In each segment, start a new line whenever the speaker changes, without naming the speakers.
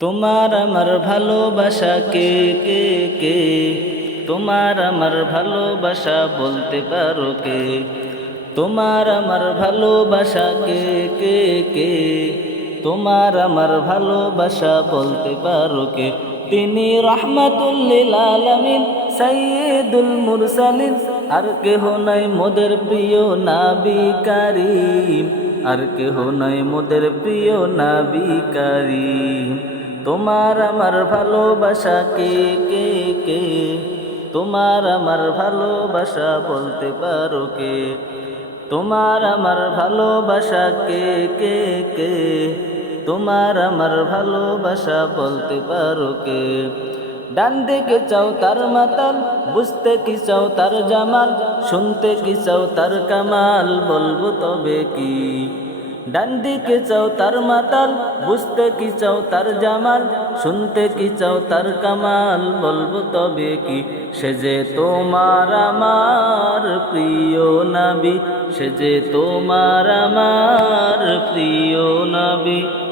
তোমার আমার ভালোবাসা কে কে কে? তোমার আমার ভালোবাসা বলতে পারো কে? তোমার আমার ভালোবাসা কে কে কে? তোমার আমার ভালোবাসা বলতে পারো কে? তিনি রহমাতুল্লিল আলামিন, সাইয়্যিদুল মুরসালিন। আর কেহ নাই মোদের প্রিয় নাবি কারীম আর কেহ নাই মোদের প্রিয় নাবি কারীম তোমার আমার ভালোবাসা কে কে কে? তোমার আমার ভালোবাসা বলতে পারো কে? তোমার আমার ভালোবাসা কে কে কে? তোমার আমার ভালোবাসা বলতে পারো কে? ডান দিকে চাও তার মাতাল, বুঝতে কি চাও তার জামাল, শুনতে কি চাও তার কামাল, বলব তবে কি? ডান দিকে চাও তার মাতাল, বুঝতে কি চাও তার জামাল, শুনতে কি চাও তার কামাল, বলব তবে কি? সে যে তোমার আমার প্রিয় নাবি, সে যে তোমার আমার প্রিয় নাবি।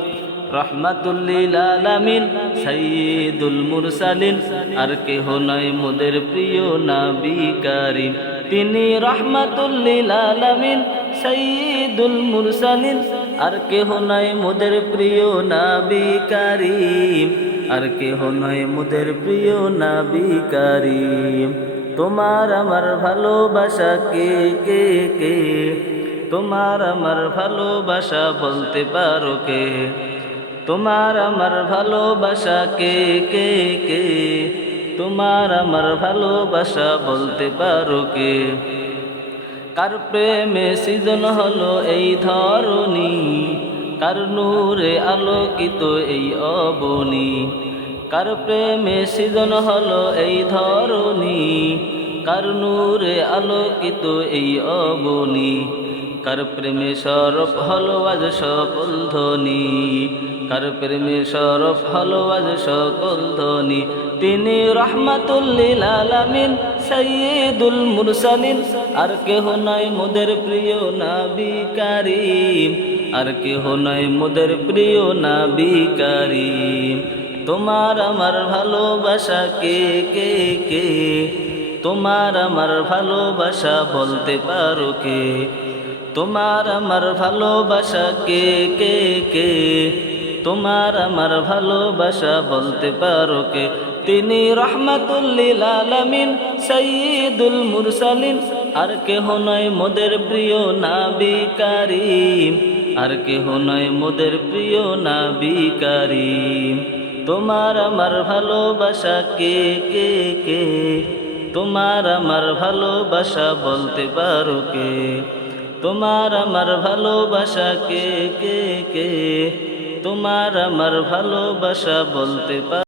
রহমাতুল্লিল আলামিন সাইয়্যিদুল মুরসালিন, আর কেহ নয় মোদের প্রিয় নাবি তিনি রহমাতুল্লিল আলামিন সাইয়্যিদুল মুরসালিন, আর কেহ নয় মোদের প্রিয় নাবি কারিম আর কেহ নয় মোদের প্রিয় নাবি কারিম তোমার আমার ভালোবাসা কে কে কে? তোমার আমার ভালোবাসা বলতে পারো কে? তোমার আমার ভালোবাসা কে কে কে? তোমার আমার ভালোবাসা বলতে পারো কে? কার প্রেমে সৃজন হলো এই ধরণী? কার নূরে আলোকিত এই অবনী? কার প্রেমে সৃজন হলো এই ধরণী? কার নূরে আলোকিত এই অবনী? কার প্রেমে সরফ হলো আজ সকল ধ্বনি কার প্রেমে সরফ হলো আজ সকল ধ্বনি তিনি রহমাতুল্লিল আলামিন, সাইয়্যিদুল মুরসালিন। আর কেহ নয় মোদের প্রিয় নাবি কারিম। আর কেহ নয় মোদের প্রিয় নাবি কারিম। তোমার আমার ভালোবাসা কে কে কে? তোমার আমার ভালোবাসা বলতে পারো কে? তোমার আমার ভালোবাসা কে কে কে? তোমার আমার ভালোবাসা বলতে পারো কে? তিনি রহমাতুল্লিল আলামিন, সাইয়্যিদুল মুরসালিন। আর কেহ নয় মোদের প্রিয় নাবি কারিম। আর কেহ নয় মোদের প্রিয় নাবি কারিম। তোমার আমার ভালোবাসা কে কে কে? তোমার আমার ভালোবাসা বলতে পারো কে? তোমার আমার ভালোবাসা কে কে কে? তোমার আমার ভালোবাসা বলতে পারো